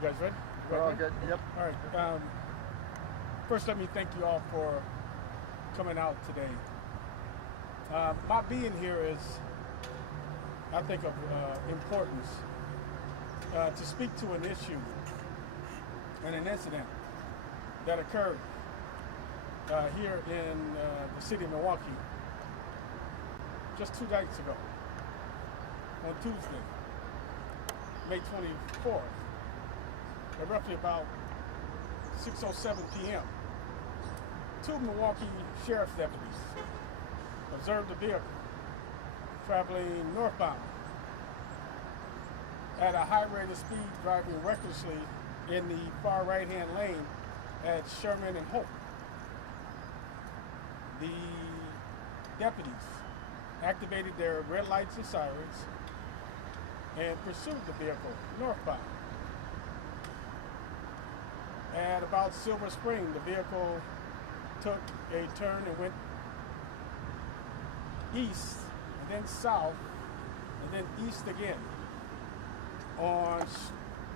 You guys ready? We're all good. Yep. All right. First, let me thank you all for coming out today. My being here is, I think, of importance to speak to an issue and an incident that occurred here in the city of Milwaukee just 2 nights ago, on Tuesday, May 24th, at roughly about 6:07 p.m. Two Milwaukee sheriff's deputies observed a vehicle traveling northbound at a high rate of speed, driving recklessly in the far right-hand lane at Sherman and Hope. The deputies activated their red lights and sirens and pursued the vehicle northbound. At about Silver Spring, the vehicle took a turn and went east, and then south, and then east again on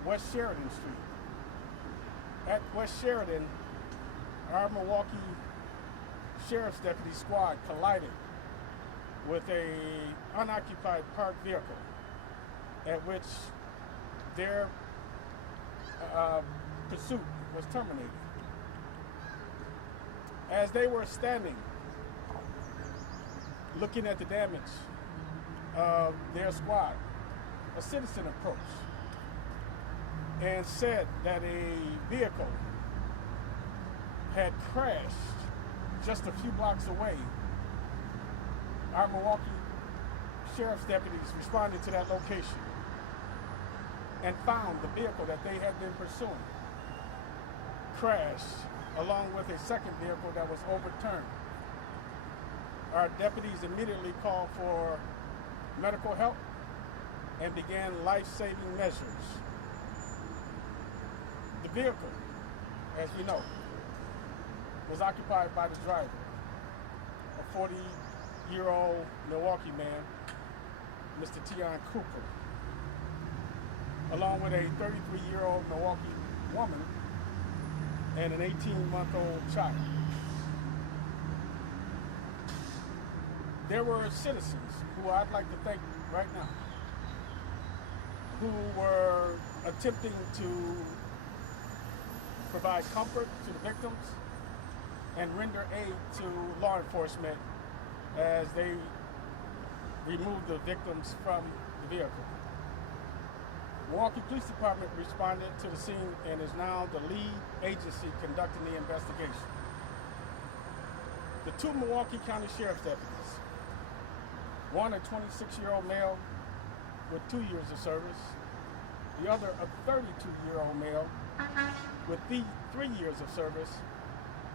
West Sheridan Street. At West Sheridan, our Milwaukee Sheriff's Deputy Squad collided with a unoccupied parked vehicle, at which their pursuit was terminated. As they were standing, looking at the damage of their squad, a citizen approached and said that a vehicle had crashed just a few blocks away. Our Milwaukee Sheriff's deputies responded to that location and found the vehicle that they had been pursuing crashed along with a second vehicle that was overturned. Our deputies immediately called for medical help and began life-saving measures. The vehicle, as we know, was occupied by the driver, a 40-year-old Milwaukee man, Mr. Tion Cooper, along with a 33-year-old Milwaukee woman and an 18-month-old child. There were citizens who I'd like to thank right now who were attempting to provide comfort to the victims and render aid to law enforcement as they removed the victims from the vehicle. Milwaukee Police Department responded to the scene and is now the lead agency conducting the investigation. The two Milwaukee County Sheriff's deputies, one a 26-year-old male with 2 years of service, the other a 32-year-old male with 3 years of service,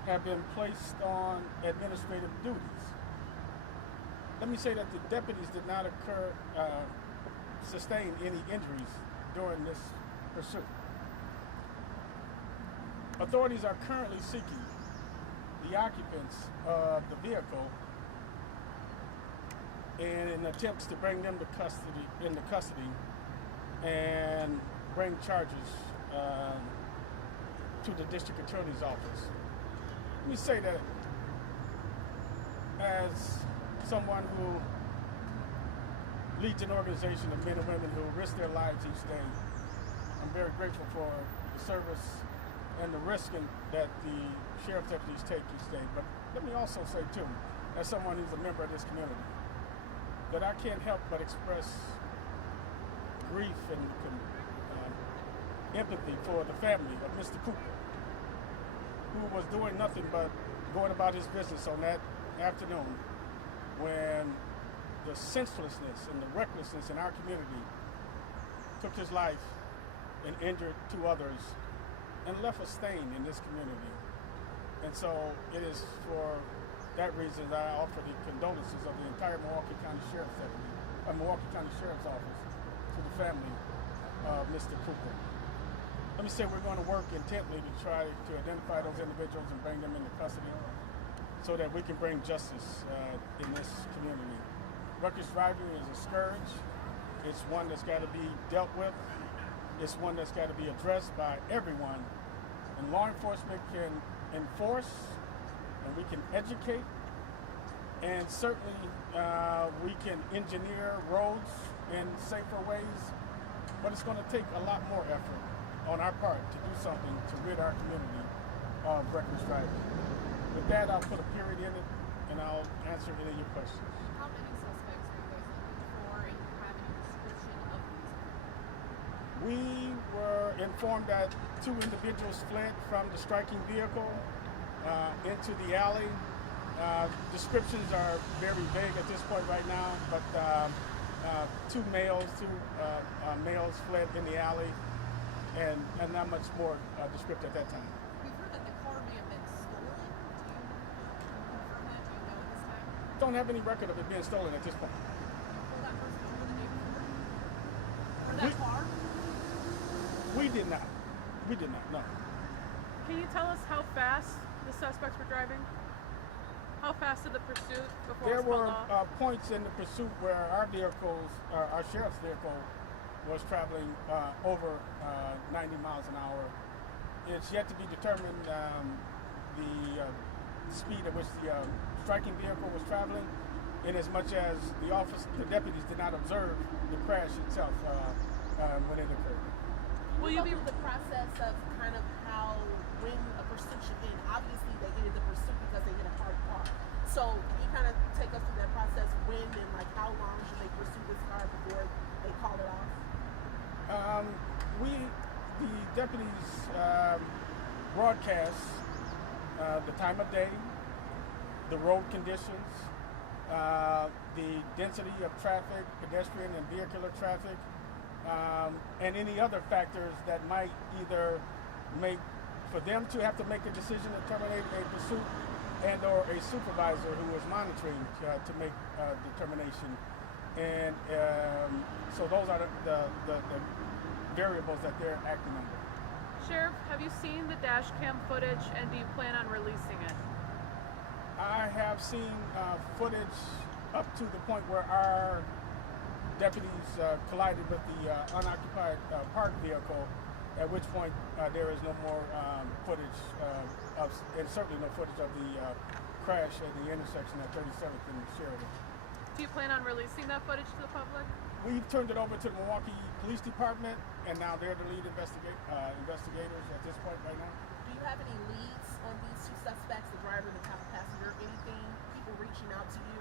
have been placed on administrative duties. Let me say that the deputies did not sustain any injuries during this pursuit. Authorities are currently seeking the occupants of the vehicle in attempts to bring them into custody and bring charges to the district attorney's office. Let me say that as someone who leads an organization of men and women who risk their lives each day, I'm very grateful for the service and the risk that the sheriff's deputies take each day. But let me also say too, as someone who's a member of this community, that I can't help but express grief and empathy for the family of Mr. Cooper, who was doing nothing but going about his business on that afternoon when the senselessness and the recklessness in our community took his life and injured 2 others and left a stain in this community. And so it is for that reason that I offer the condolences of the entire Milwaukee County Sheriff's Office to the family of Mr. Cooper. Let me say we're going to work intently to try to identify those individuals and bring them into custody so that we can bring justice in this community. Reckless driving is a scourge. It's one that's got to be dealt with. It's one that's got to be addressed by everyone. And law enforcement can enforce, and we can educate, and certainly we can engineer roads in safer ways. But it's going to take a lot more effort on our part to do something to rid our community of reckless driving. With that, I'll put a period in it, and I'll answer any of your questions. How many suspects are you guys looking for, and do you have any description of these people? We were informed that 2 individuals fled from the striking vehicle into the alley. Descriptions are very vague at this point right now, but 2 males fled in the alley, and not much more descriptive at that time. We've heard that the car may have been stolen. Do you confirm that? Do you know at this time? Don't have any record of it being stolen at this point. Pull that person over the day before? Or that car? We did not. We did not, no. Can you tell us how fast the suspects were driving? How fast did the pursuit before There it was were called off? points in the pursuit where our sheriff's vehicle was traveling over 90 miles an hour. It's yet to be determined the speed at which the striking vehicle was traveling, in as much as the deputies did not observe the crash itself when it occurred. Will you be the process of kind of how when a pursuit should end? Obviously, they ended the pursuit because they hit a hard car. So can you kind of take us through that process? When and like how long should they pursue this car before they call it off? The deputies broadcast the time of day, the road conditions, the density of traffic, pedestrian and vehicular traffic, and any other factors that might either make for them to have to make a decision to terminate a pursuit, and or a supervisor who is monitoring to make a determination. And so those are the variables that they're acting under. Sheriff, have you seen the dash cam footage, and do you plan on releasing it? I have seen footage up to the point where our deputies collided with the unoccupied parked vehicle, at which point there is no more footage and certainly no footage of the crash at the intersection at 37th and Sheridan. Do you plan on releasing that footage to the public? We've turned it over to the Milwaukee Police Department, and now they're the lead investigators at this point right now. Do you have any leads on these 2 suspects, the driver and the passenger? Anything? People reaching out to you?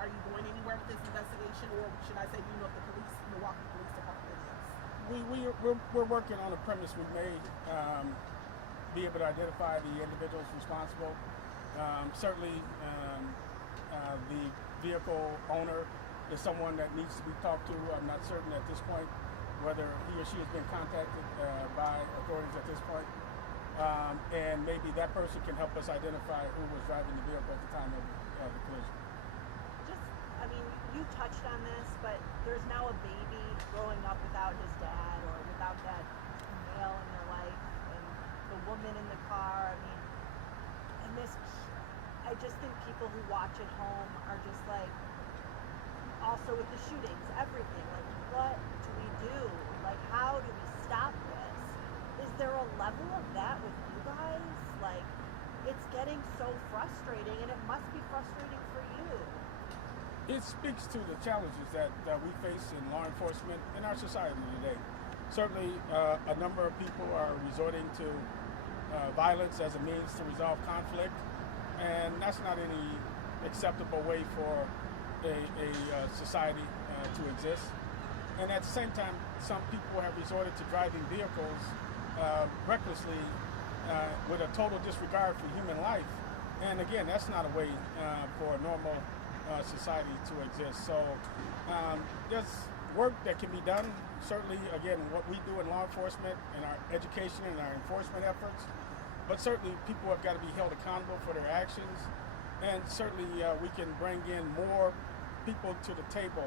Are you going anywhere with this investigation, or should I say, do you know if the Milwaukee Police Department is? We're working on a premise. We may be able to identify the individuals responsible. Certainly, the vehicle owner is someone that needs to be talked to. I'm not certain at this point whether he or she has been contacted by authorities at this point. And maybe that person can help us identify who was driving the vehicle at the time of the collision. You touched on this, but there's now a baby growing up without his dad or without that male in their life, and the woman in the car. I just think people who watch at home are just like, also with the shootings, everything, like, what do we do? Like, how do we stop this? Is there a level of that with you guys? Like, it's getting so frustrating, and it must be frustrating for you. It speaks to the challenges that we face in law enforcement in our society today. Certainly, a number of people are resorting to violence as a means to resolve conflict, and that's not any acceptable way for a society to exist. And at the same time, some people have resorted to driving vehicles recklessly with a total disregard for human life. And again, that's not a way for a normal society to exist. So there's work that can be done. Certainly, again, what we do in law enforcement and our education and our enforcement efforts, but certainly people have got to be held accountable for their actions. And certainly we can bring in more people to the table,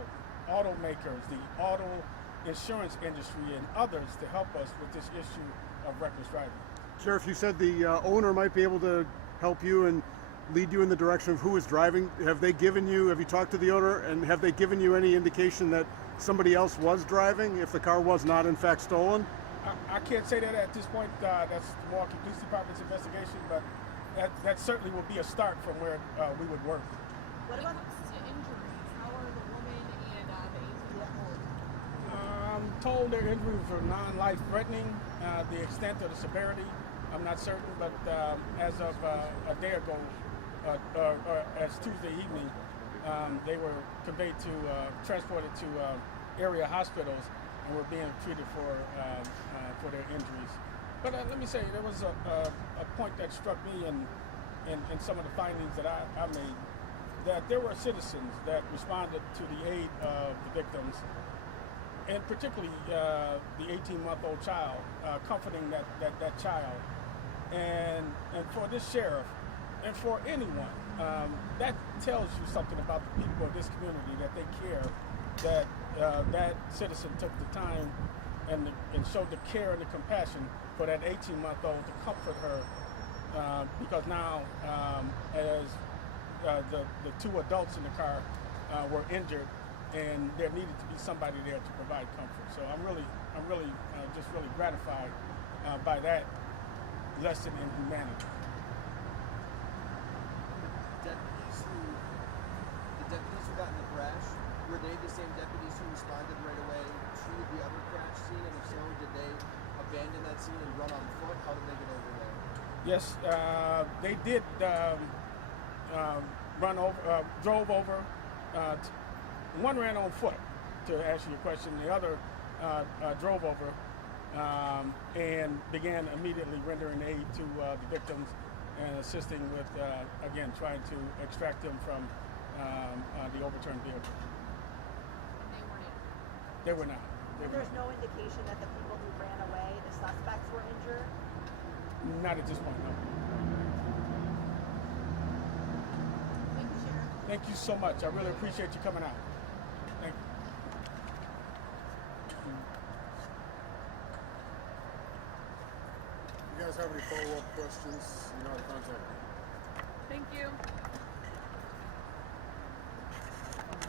automakers, the auto insurance industry, and others to help us with this issue of reckless driving. Sheriff, you said the owner might be able to help you and lead you in the direction of who is driving. Have you talked to the owner, and have they given you any indication that somebody else was driving if the car was not in fact stolen? I can't say that at this point. That's the Milwaukee Police Department's investigation, but that certainly will be a start from where we would work. What When it about comes to injuries, how are the woman and the 18-year-old? I'm told their injuries were non-life threatening. The extent of the severity, I'm not certain, but as of a day ago, or as Tuesday evening, they were conveyed to, transported to area hospitals and were being treated for their injuries. But let me say, there was a point that struck me in some of the findings that I made, that there were citizens that responded to the aid of the victims, and particularly the 18-month-old child, comforting that child. And for this sheriff, and for anyone, that tells you something about the people of this community, that they care, that that citizen took the time and showed the care and the compassion for that 18-month-old to comfort her, because now as the two adults in the car were injured, and there needed to be somebody there to provide comfort. So I'm really just really gratified by that lesson in humanity. The deputies who got in the crash, were they the same deputies who responded right away to the other crash scene? And if so, did they abandon that scene and run on foot? How did they get over there? Yes, they did drove over. One ran on foot, to answer your question. The other drove over and began immediately rendering aid to the victims and assisting with, again, trying to extract them from the overturned vehicle. They weren't injured. They were not. and there's no indication that the people who ran away, the suspects, were injured? Not at this point, no. Thank you, Sheriff. Thank you so much. I really appreciate you coming out. Thank you. If you guys have any follow-up questions, you know how to contact me. Thank you.